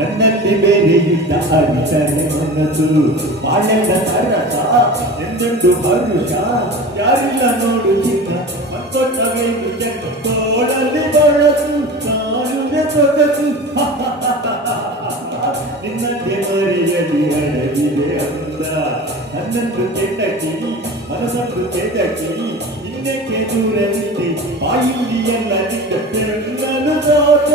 ನನ್ನಲ್ಲಿ ಬೇರೆಯಿದ್ದ ಅರಿತರೆ ಮನಸ್ಸು ಬಾಳೆದ ತರಕ ಎಂದೆಂದು ಹರುಷ ಯಾರಿಲ್ಲ ನೋಡುತ್ತಿದ್ದ ಮತ್ತೊಟ್ಟವೇನು ತೋಳಲ್ಲಿ ಬಳಸು ಕಾಲುವೆ ಸೊಗಸು ನಿನ್ನಕ್ಕೆ ಮರೆಯಲಿ ಅಡಗಿದೆ ಅಂದ ನನ್ನನ್ನು ಕೆಟ್ಟಕಿ ಮನಸ್ಸನ್ನು ಕೆಟ್ಟಕಿ ನಿನ್ನಕ್ಕೆ ದೂರವಿದೆ ಬಾಯಿಯಲ್ಲಿ ಎಲ್ಲ ನಿನ್ನ ಬೆಳ್ಳನು ಸೋತ